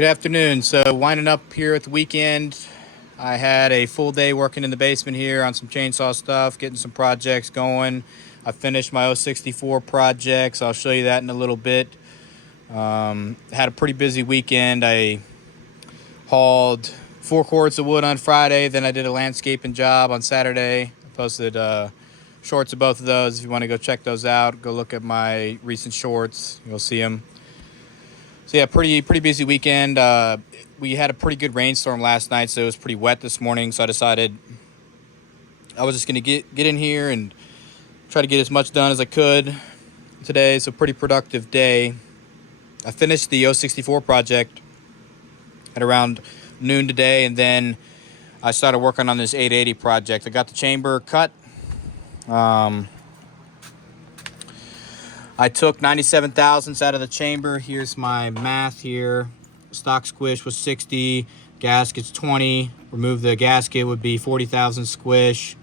Good afternoon. So winding up here at the weekend. I had a full day working in the basement here on some chainsaw stuff, getting some projects going. I finished my 064 projects. I'll show you that in a little bit. Had a pretty busy weekend. I hauled 4 cords of wood on Friday. Then I did a landscaping job on Saturday. I posted shorts of both of those. If you want to go check those out, go look at my recent shorts. You'll see them. So yeah, pretty busy weekend. We had a pretty good rainstorm last night, so it was pretty wet this morning. So I decided I was just gonna get in here and try to get as much done as I could today. So pretty productive day. I finished the 064 project at around noon today, and then I started working on this 880 project. I got the chamber cut. I took 97 thousandths out of the chamber. Here's my math here. Stock squish was 60, gasket's 20. Remove the gasket would be 40,000 squish.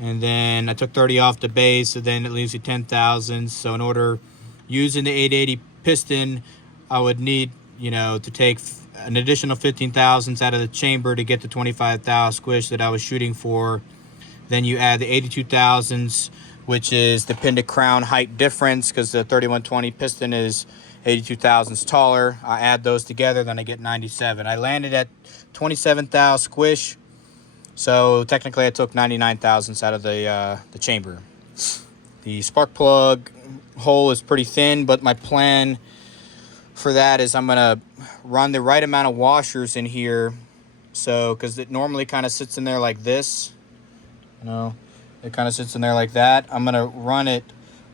And then I took 30 off the base, so then it leaves you 10 thousandths. So in order, using the 880 piston, I would need, to take an additional 15 thousandths out of the chamber to get the 25,000 squish that I was shooting for. Then you add the 82 thousandths, which is the pin to crown height difference, because the 3120 piston is 82 thousandths taller. I add those together, then I get 97. I landed at 27,000 squish, so technically I took 99 thousandths out of the chamber. The spark plug hole is pretty thin, but my plan for that is I'm gonna run the right amount of washers in here, so because it normally kind of sits in there like this, it kind of sits in there like that. I'm going to run it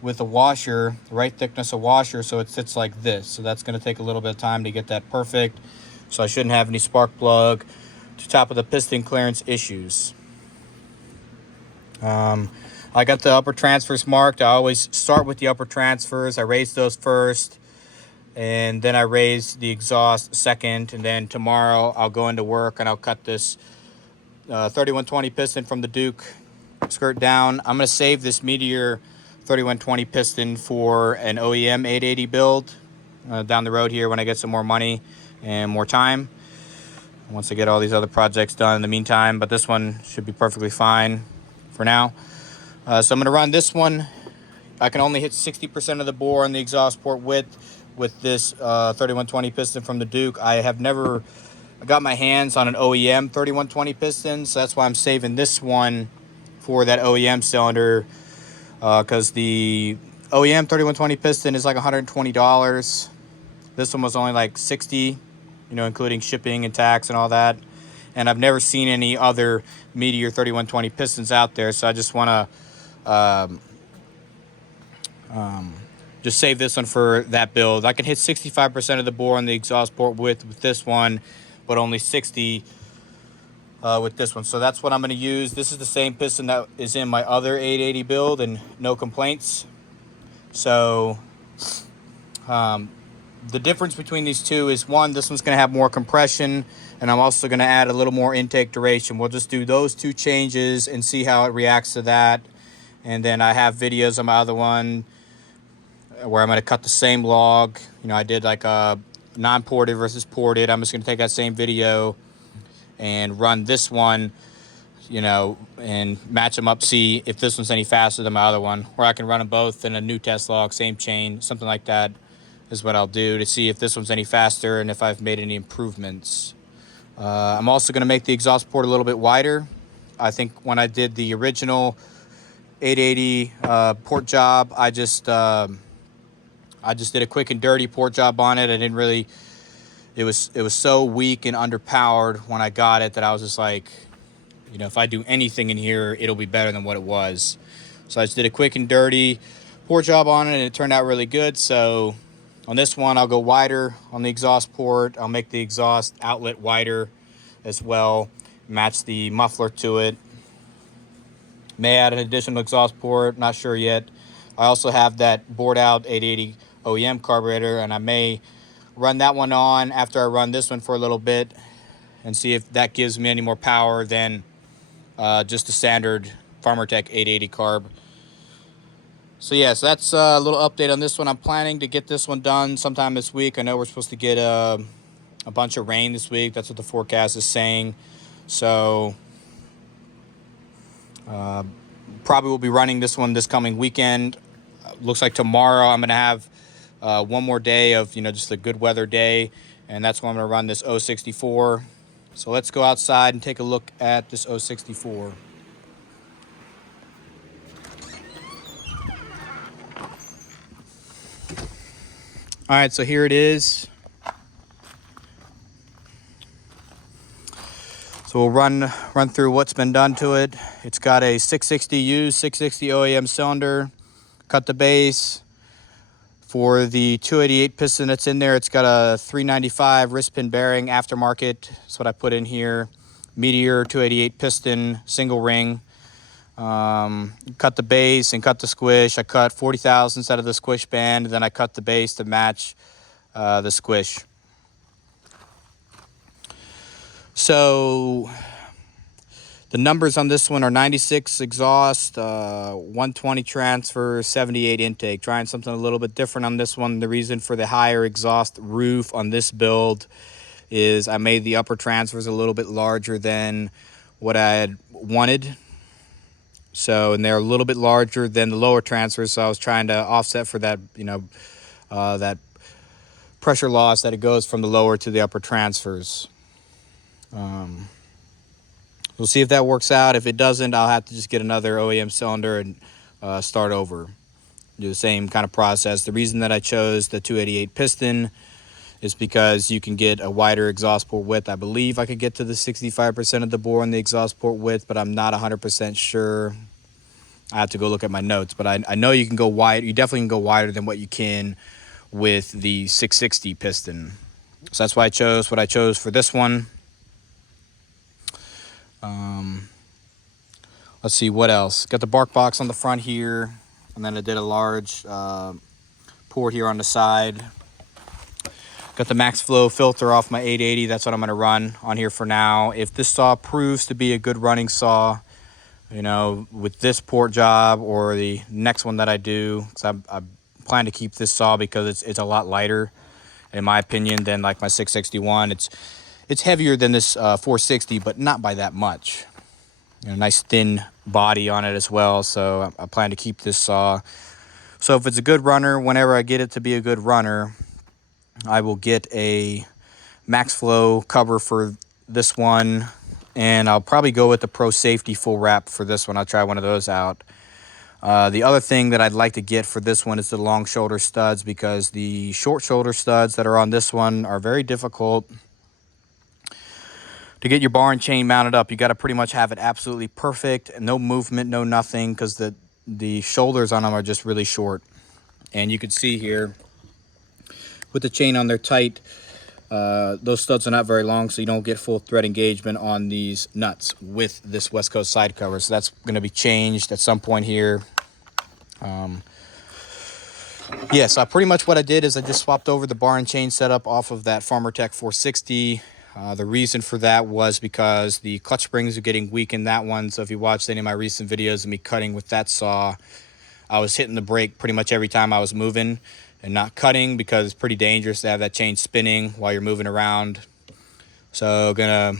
with a washer, the right thickness of washer, so it sits like this. So that's going to take a little bit of time to get that perfect. So I shouldn't have any spark plug to top of the piston clearance issues. I got the upper transfers marked. I always start with the upper transfers. I raise those first, and then I raise the exhaust second. And then tomorrow I'll go into work and I'll cut this 3120 piston from the Duke skirt down. I'm going to save this Meteor 3120 piston for an OEM 880 build down the road here when I get some more money and more time, once I get all these other projects done in the meantime. But this one should be perfectly fine for now. So I'm going to run this one. I can only hit 60% of the bore on the exhaust port width with this 3120 piston from the Duke. I got my hands on an OEM 3120 piston, so that's why I'm saving this one for that OEM cylinder, because the OEM 3120 piston is like $120. This one was only like $60, including shipping and tax and all that. And I've never seen any other Meteor 3120 pistons out there, so I just want to just save this one for that build. I can hit 65% of the bore on the exhaust port width with this one, but only 60 with this one. So that's what I'm going to use. This is the same piston that is in my other 880 build, and no complaints. So the difference between these two is, one, this one's going to have more compression, and I'm also going to add a little more intake duration. We'll just do those two changes and see how it reacts to that. And then I have videos on my other one where I'm going to cut the same log. I did like a non-ported versus ported. I'm just going to take that same video and run this one, and match them up, see if this one's any faster than my other one. Or I can run them both in a new test log, same chain, something like that is what I'll do to see if this one's any faster and if I've made any improvements. I'm also going to make the exhaust port a little bit wider. I think when I did the original 880 port job, I just did a quick and dirty port job on it. I didn't really... It was so weak and underpowered when I got it that I was just like, if I do anything in here, it'll be better than what it was. So I just did a quick and dirty port job on it, and it turned out really good. So on this one, I'll go wider on the exhaust port. I'll make the exhaust outlet wider as well, match the muffler to it. May add an additional exhaust port, not sure yet. I also have that bored out 880 OEM carburetor, and I may run that one on after I run this one for a little bit and see if that gives me any more power than just a standard farmertec 880 carb. So yeah, so that's a little update on this one. I'm planning to get this one done sometime this week. I know we're supposed to get a a bunch of rain this week. That's what the forecast is saying. So probably will be running this one this coming weekend. Looks like tomorrow I'm going to have one more day of, just a good weather day. And that's when I'm going to run this 064. So let's go outside and take a look at this 064. All right, so here it is. So we'll run through what's been done to it. It's got a 660 used 660 OEM cylinder. Cut the base. For the 288 piston that's in there, it's got a 395 wrist pin bearing aftermarket. That's what I put in here. Meteor 288 piston, single ring. Cut the base and cut the squish. I cut 40 thousandths out of the squish band, and then I cut the base to match the squish. So the numbers on this one are 96 exhaust, 120 transfer, 78 intake. Trying something a little bit different on this one. The reason for the higher exhaust roof on this build is I made the upper transfers a little bit larger than what I had wanted. So, and they're a little bit larger than the lower transfers, so I was trying to offset for that, that pressure loss that it goes from the lower to the upper transfers. We'll see if that works out. If it doesn't, I'll have to just get another OEM cylinder and start over. Do the same kind of process. The reason that I chose the 288 piston is because you can get a wider exhaust port width. I believe I could get to the 65% of the bore on the exhaust port width, but I'm not 100% sure. I have to go look at my notes, but I know you can go wide. You definitely can go wider than what you can with the 660 piston. So that's why I chose what I chose for this one. Let's see what else. Got the bark box on the front here, and then I did a large port here on the side. Got the max flow filter off my 880. That's what I'm going to run on here for now. If this saw proves to be a good running saw, with this port job or the next one that I do, because I plan to keep this saw because it's a lot lighter, in my opinion, than like my 661. It's heavier than this 460, but not by that much. Nice thin body on it as well, so I plan to keep this saw. So if it's a good runner, whenever I get it to be a good runner, I will get a max flow cover for this one, and I'll probably go with the Pro Safety full wrap for this one. I'll try one of those out. The other thing that I'd like to get for this one is the long shoulder studs, because the short shoulder studs that are on this one are very difficult to get your bar and chain mounted up. You got to pretty much have it absolutely perfect, no movement, no nothing, because the shoulders on them are just really short. And you can see here with the chain on there tight, those studs are not very long, so you don't get full thread engagement on these nuts with this West Coast side cover. So that's going to be changed at some point here. Yeah, so pretty much what I did is I just swapped over the bar and chain setup off of that farmertec 460. The reason for that was because the clutch springs are getting weak in that one. So if you watched any of my recent videos of me cutting with that saw, I was hitting the brake pretty much every time I was moving and not cutting, because it's pretty dangerous to have that chain spinning while you're moving around. So gonna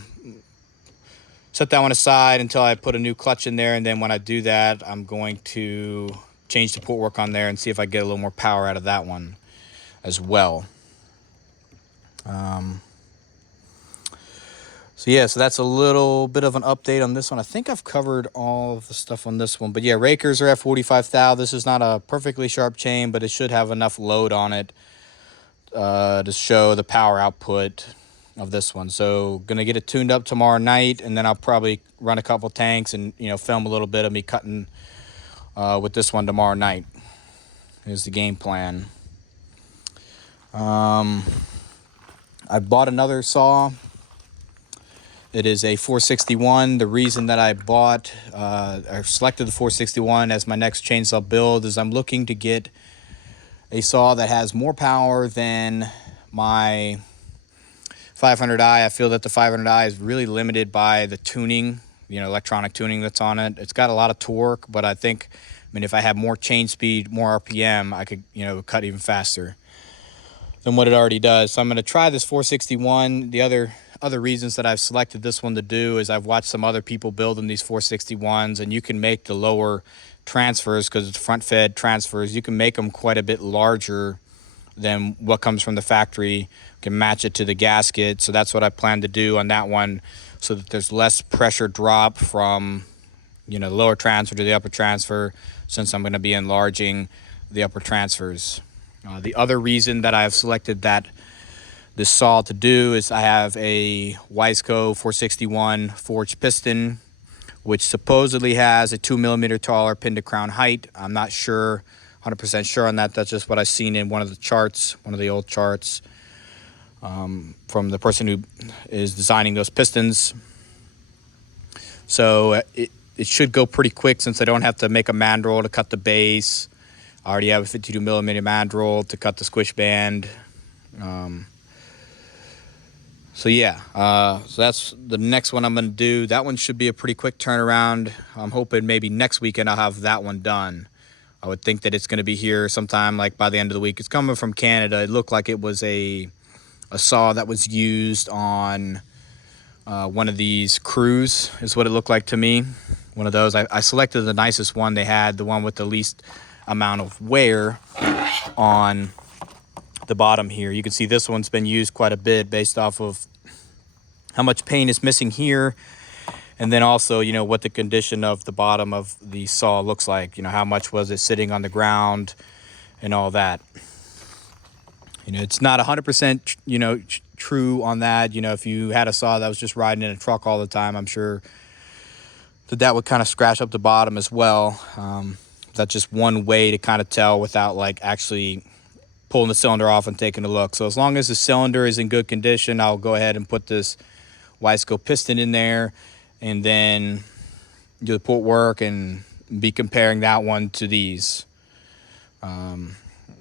set that one aside until I put a new clutch in there, and then when I do that, I'm going to change the port work on there and see if I get a little more power out of that one as well. So yeah, so that's a little bit of an update on this one. I think I've covered all of the stuff on this one. But yeah, rakers are at 45 thou. This is not a perfectly sharp chain, but it should have enough load on it to show the power output of this one. So gonna get it tuned up tomorrow night, and then I'll probably run a couple tanks and film a little bit of me cutting with this one tomorrow night. Is the game plan. I bought another saw. It is a 461. The reason that I selected the 461 as my next chainsaw build is I'm looking to get a saw that has more power than my 500i. I feel that the 500i is really limited by the tuning, electronic tuning that's on it. It's got a lot of torque, but I think, if I had more chain speed, more RPM, I could, cut even faster. than what it already does. So I'm going to try this 461. The other reasons that I've selected this one to do is I've watched some other people building these 461s, and you can make the lower transfers, because it's front fed transfers, you can make them quite a bit larger than what comes from the factory. You can match it to the gasket. So that's what I plan to do on that one, so that there's less pressure drop from, you know, the lower transfer to the upper transfer, since I'm going to be enlarging the upper transfers. The other reason that I've selected this saw to do is I have a Wiseco 461 forged piston, which supposedly has a 2mm taller pin to crown height. I'm not sure, 100% sure on that. That's just what I've seen in one of the charts, one of the old charts, from the person who is designing those pistons. So it should go pretty quick, since I don't have to make a mandrel to cut the base. I already have a 52mm mandrel to cut the squish band. So yeah, so that's the next one I'm going to do. That one should be a pretty quick turnaround. I'm hoping maybe next weekend I'll have that one done. I would think that it's going to be here sometime like by the end of the week. It's coming from Canada. It looked like it was a saw that was used on one of these crews, is what it looked like to me. One of those. I selected the nicest one they had, the one with the least amount of wear on the bottom here. You can see this one's been used quite a bit based off of how much paint is missing here, and then also, you know, what the condition of the bottom of the saw looks like. You know, how much was it sitting on the ground and all that. You know, it's not 100%, you know, true on that. You know, if you had a saw that was just riding in a truck all the time, I'm sure that would kind of scratch up the bottom as well. That's just one way to kind of tell without like actually pulling the cylinder off and taking a look. So as long as the cylinder is in good condition, I'll go ahead and put this Wiseco piston in there, and then do the port work and be comparing that one to these.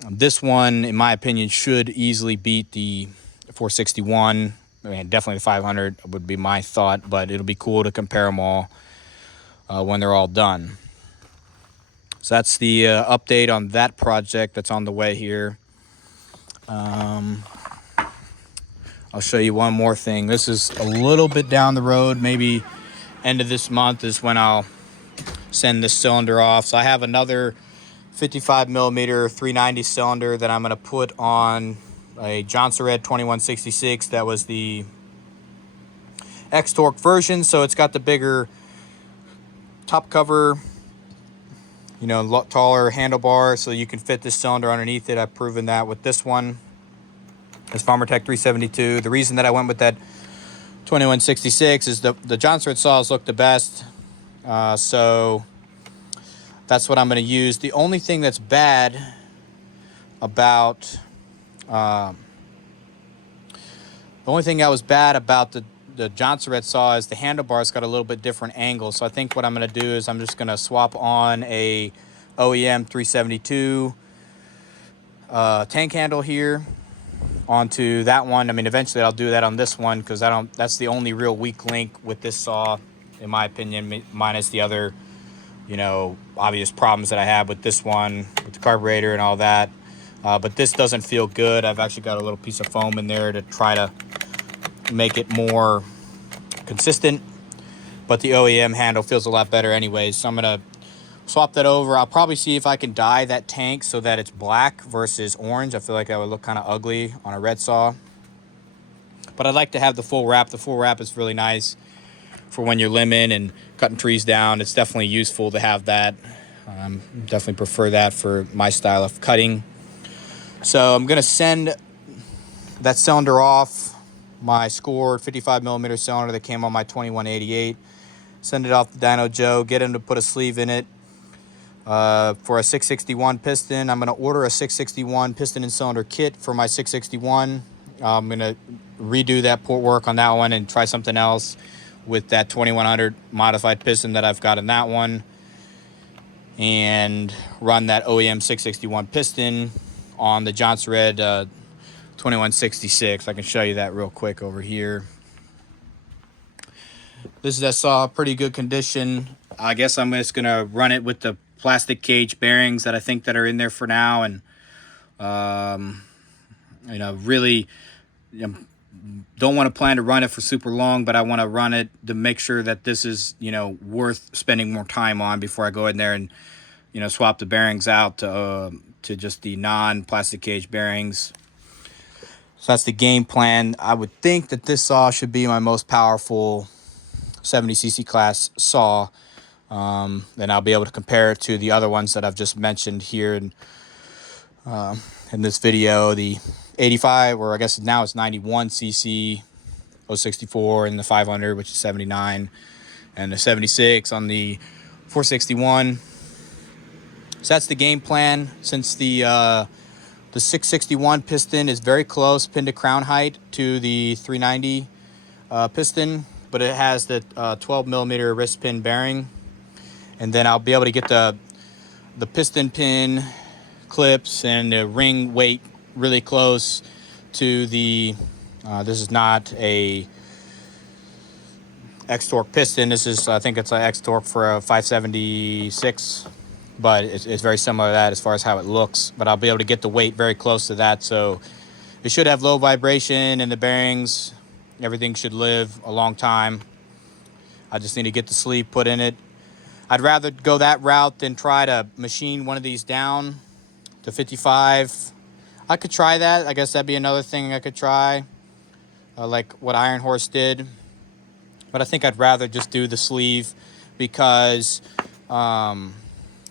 This one, in my opinion, should easily beat the 461. I mean, definitely the 500 would be my thought, but it'll be cool to compare them all when they're all done. So that's the update on that project that's on the way here. I'll show you one more thing. This is a little bit down the road. Maybe end of this month is when I'll send this cylinder off. So I have another 55mm 390 cylinder that I'm going to put on a Johnsred 2166. That was the X-Torque version. So it's got the bigger top cover, you know, a lot taller handlebar, so you can fit this cylinder underneath it. I've proven that with this one. It's farmertec 372. The reason that I went with that 2166 is the Johnsred saws look the best. So that's what I'm going to use. The only thing that's bad about the only thing that was bad about the Johnsred saw is the handlebar's got a little bit different angle. So I think what I'm going to do is I'm just going to swap on a OEM 372 tank handle here onto that one. I mean, eventually I'll do that on this one, because that's the only real weak link with this saw, in my opinion, minus the other, you know, obvious problems that I have with this one, with the carburetor and all that. But this doesn't feel good. I've actually got a little piece of foam in there to try to make it more consistent, but the OEM handle feels a lot better anyways. So I'm gonna swap that over. I'll probably see if I can dye that tank so that it's black versus orange. I feel like that would look kind of ugly on a red saw, but I'd like to have the full wrap. The full wrap is really nice for when you're limbing and cutting trees down. It's definitely useful to have that. Definitely prefer that for my style of cutting. So I'm gonna send that cylinder off, my scored 55mm cylinder that came on my 2188. Send it off to Dyno Joe, get him to put a sleeve in it for a 661 piston. I'm going to order a 661 piston and cylinder kit for my 661. I'm going to redo that port work on that one and try something else with that 2100 modified piston that I've got in that one, and run that OEM 661 piston on the Johnsred 2166. I can show you that real quick over here. This is that saw, pretty good condition. I guess I'm just gonna run it with the plastic cage bearings that I think that are in there for now, and really don't want to plan to run it for super long, but I want to run it to make sure that this is, worth spending more time on before I go in there and, swap the bearings out to just the non-plastic cage bearings. So that's the game plan. I would think that this saw should be my most powerful 70cc class saw. Then I'll be able to compare it to the other ones that I've just mentioned here in this video. The 85, or I guess now it's 91cc 064, and the 500, which is 79, and the 76 on the 461. So that's the game plan. Since the 661 piston is very close pin to crown height to the 390 piston, but it has the 12 millimeter wrist pin bearing, and then I'll be able to get the piston pin clips and the ring weight really close to the this is not a X-Torque piston. This is, I think it's an X-Torque for a 576, but it's very similar to that as far as how it looks. But I'll be able to get the weight very close to that, so it should have low vibration, and the bearings, everything should live a long time. I just need to get the sleeve put in it. I'd rather go that route than try to machine one of these down to 55. I could try that. I guess that'd be another thing I could try, like what Iron Horse did. But I think I'd rather just do the sleeve, because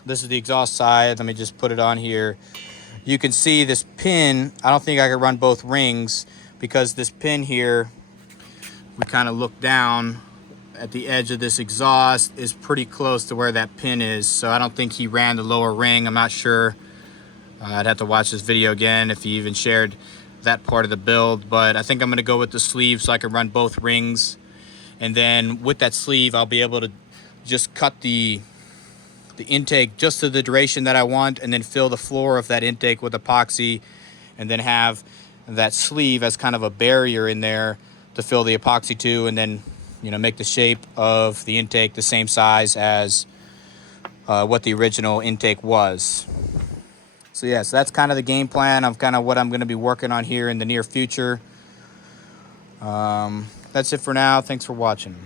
this is the exhaust side. Let me just put it on here. You can see this pin. I don't think I could run both rings, because this pin here, we kind of look down at the edge of this exhaust, is pretty close to where that pin is. So I don't think he ran the lower ring. I'm not sure. I'd have to watch this video again if he even shared that part of the build, but I think I'm going to go with the sleeve so I can run both rings. And then with that sleeve, I'll be able to just cut the intake just to the duration that I want, and then fill the floor of that intake with epoxy, and then have that sleeve as kind of a barrier in there to fill the epoxy to, and then make the shape of the intake the same size as what the original intake was. So yeah, so that's kind of the game plan of kind of what I'm going to be working on here in the near future. That's it for now. Thanks for watching.